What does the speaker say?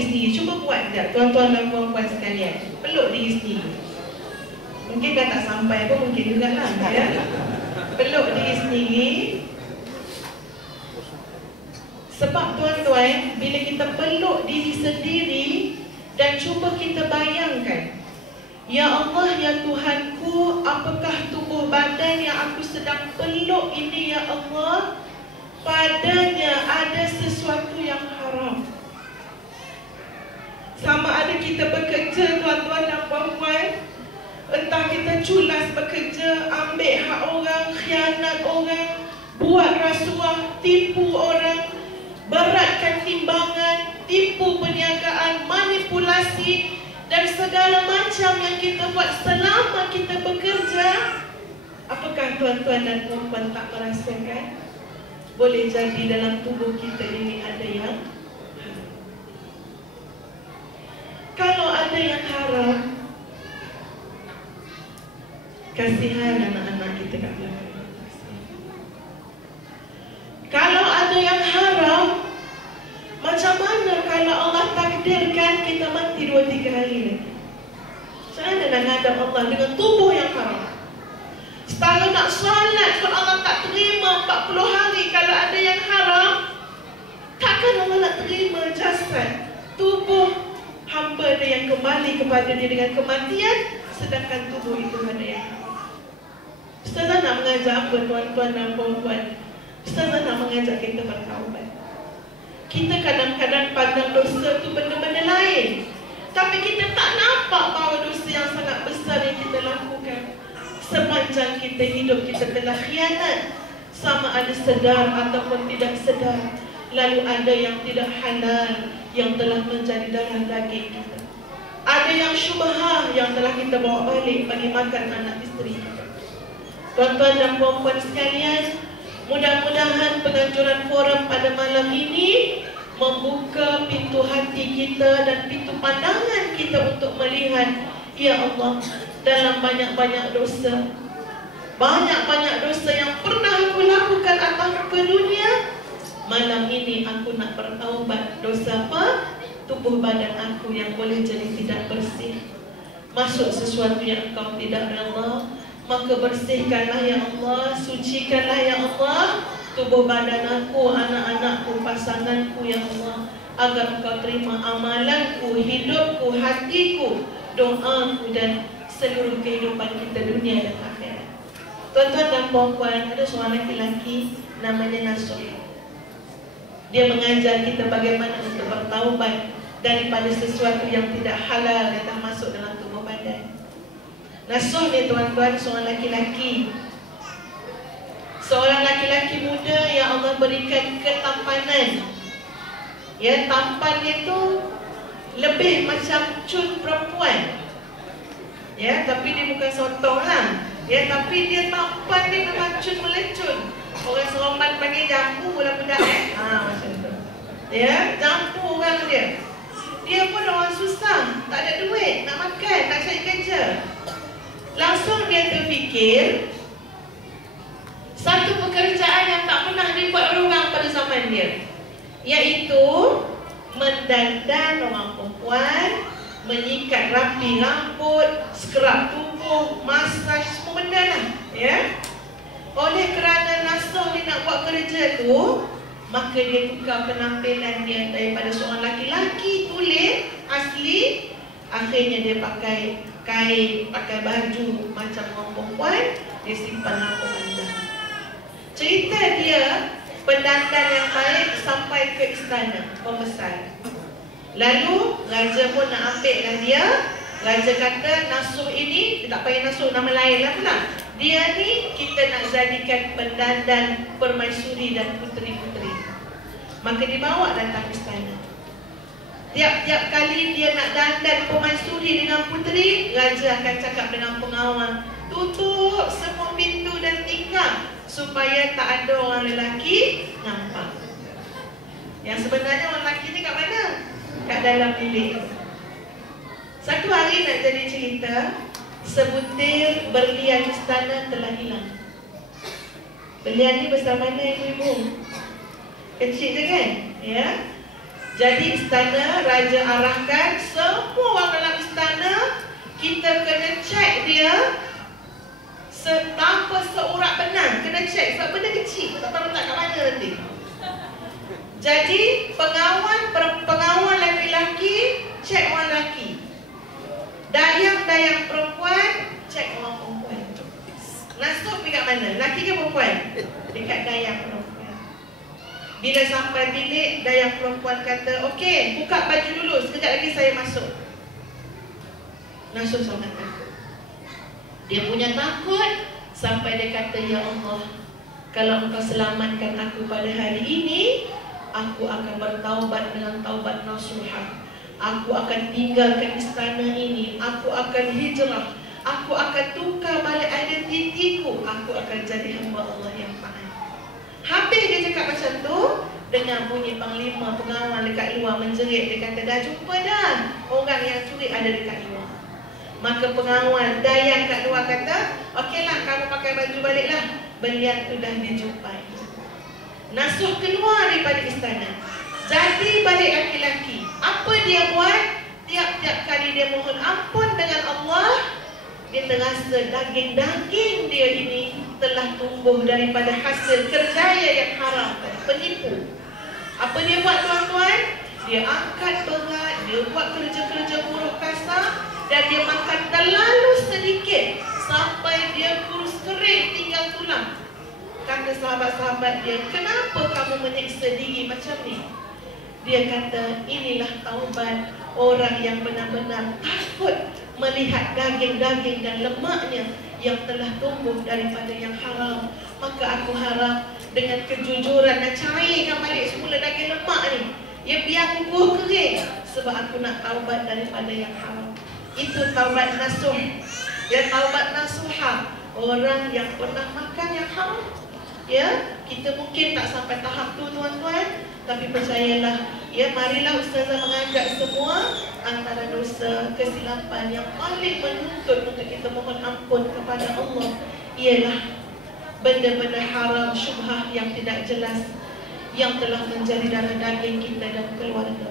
diri sendiri. Cuba buat sekejap, tuan-tuan dan puan-puan sekalian. Peluk diri sendiri. Mungkin dah tak sampai pun, mungkin juga lah, ya. Peluk diri sendiri. Sebab tuan-tuan, bila kita peluk diri sendiri dan cuba kita bayangkan, ya Allah, ya Tuhanku, apakah tubuh badan yang aku sedang peluk ini, ya Allah, padanya ada sesuatu yang haram. Sama ada kita bekerja, tuan-tuan dan puan-puan, entah kita culas bekerja, ambil hak orang, khianat orang, buat rasuah, tipu orang, beratkan timbangan, tipu perniagaan, manipulasi, dan segala macam yang kita buat selama kita bekerja. Apakah tuan-tuan dan puan-puan tak merasakan? Boleh jadi dalam tubuh kita ini ada yang haram. Kalau ada yang haram, kasihan anak-anak kita kat belakang. Kalau ada yang haram, macam mana kalau Allah takdirkan kita mati 2-3 hari lagi? Macam mana nak hadap Allah dengan tubuh yang haram? Setara nak solat pun Allah tak terima 40 hari kalau ada yang haram. Takkan Allah nak terima jasad, tubuh hamba dia yang kembali kepada dia dengan kematian, sedangkan tubuh itu ada yang haram. Ustazah nak mengajar apa tuan-tuan dan puan-puan? Ustazah nak mengajak kita bertaubat. Kita kadang-kadang pandang dosa tu benda-benda lain, tapi kita tak nampak bahawa dosa yang sangat besar yang kita lakukan. Sepanjang kita hidup, kita telah khianat, sama ada sedar ataupun tidak sedar. Lalu ada yang tidak halal yang telah menjadi darah daging kita. Ada yang syubhah yang telah kita bawa balik bagi makan anak isteri kita. Tuan-tuan dan puan-puan sekalian, mudah-mudahan penganjuran forum pada malam ini membuka pintu hati kita dan pintu pandangan kita untuk melihat, ya Allah, dalam banyak-banyak dosa, banyak-banyak dosa yang pernah aku lakukan atas muka dunia, malam ini aku nak bertaubat. Dosa apa? Tubuh badan aku yang boleh jadi tidak bersih, masuk sesuatu yang Engkau tidak rela. Maka bersihkanlah ya Allah, sucikanlah ya Allah tubuh badan aku, anak-anakku, pasanganku ya Allah, agar Engkau terima amalanku, hidupku, hatiku, doaku dan seluruh kehidupan kita dunia dan akhirat. Tuan-tuan dan puan-puan, ada seorang lelaki namanya Nasuh. Dia mengajar kita bagaimana untuk bertaubat daripada sesuatu yang tidak halal yang dah masuk dalam tubuh badan. Nasuh ni tuan-tuan seorang laki-laki, seorang laki-laki muda yang Allah berikan ketampanan. Ya, tampan dia tu lebih macam cun perempuan. Ya, tapi dia bukan sotong lah. Ya, tapi dia tampan dia memang cun melecun. Orang Seremban panggil jambu pula budak macam tu. Ya, jambu orang dia. Dia pun orang susah, tak ada duit, nak makan, nak cari kerja. Langsung dia terfikir satu pekerjaan yang tak pernah dibuat orang pada zaman dia, iaitu mendandan orang perempuan, menyikat rapi rambut, scrub tubuh, masaj, semua benda lah. Ya? Oleh kerana Nasuh dia nak buat kerja tu, maka dia tukar penampilan dia daripada seorang laki-laki tulen asli, akhirnya dia pakai kain, pakai baju macam orang perempuan, dia simpan lampu panjang. Cerita dia pendandan yang baik sampai ke istana pembesar. Lalu raja pun nak ambil lah dia. Raja kata Nasuh ini, dia tak payah Nasuh, nama lain lah pula. Dia ni kita nak jadikan pendandan permaisuri dan puteri-puteri. Maka dibawa datang istana. Tiap-tiap kali dia nak dandan permaisuri dengan puteri, raja akan cakap dengan pengawal, tutup semua pintu dan tingkap supaya tak ada orang lelaki nampak. Yang sebenarnya orang lelaki ni kat mana? Kat dalam bilik. Satu hari nak jadi cerita, sebutir berlian istana telah hilang. Berlian ni besar mana ibu-ibu? Kecil je kan? Ya. Jadi istana, raja arahkan semua orang dalam istana, kita kena cek dia tanpa seurat benang. Kena cek, sebab benda kecil, tak tahu letak kat mana nanti. Jadi pengawal lelaki-lelaki, cek orang lelaki. Dayang perempuan, cek orang perempuan. Nasuh pergi kat mana? Lelaki ke perempuan? Dekat dayang perempuan. Bila sampai bilik, dayang perempuan kata, okey, buka baju dulu, sekejap lagi saya masuk. Nasuh sangat takut. Dia punya takut sampai dia kata, ya Allah, kalau Engkau selamatkan aku pada hari ini, aku akan bertaubat dengan taubat nasuha. Aku akan tinggalkan istana ini, aku akan hijrah, aku akan tukar balik identitiku, aku akan jadi hamba Allah yang taat. Habis dia cakap macam tu, dengan bunyi panglima pengawal dekat luar menjerit. Dia kata, dah jumpa dah orang yang curi ada dekat luar. Maka pengawal dayang kat luar kata, okeylah, kamu pakai baju baliklah, belian tu dah dijumpai. Nasuh keluar daripada istana. Jadi balik laki-laki. Apa dia buat? Tiap-tiap kali dia mohon ampun dengan Allah, dia terasa daging-daging dia ini telah tumbuh daripada hasil kerjaya yang haram, penipu. Apa dia buat tuan-tuan? Dia angkat berat, dia buat kerja-kerja buruh kasar, dan dia makan terlalu sedikit sampai dia kurus kering tinggal tulang. Kata sahabat-sahabat dia, kenapa kamu menyiksa diri macam ni? Dia kata, inilah taubat orang yang benar-benar takut melihat daging-daging dan lemaknya yang telah tumbuh daripada yang haram. Maka aku harap dengan kejujuran dan cairkan balik semula daging lemak ni. Ya, biar kukuh kering, sebab aku nak taubat daripada yang haram. Itu taubat nasuh. Ya, taubat nasuha, orang yang pernah makan yang haram. Ya, kita mungkin tak sampai tahap tu tuan-tuan, tapi percayalah, ya, marilah ustazah mengajak semua antara dosa kesilapan yang paling menuntut untuk kita mohon ampun kepada Allah ialah benda-benda haram, syubhah yang tidak jelas yang telah menjadi darah daging kita dan keluarga.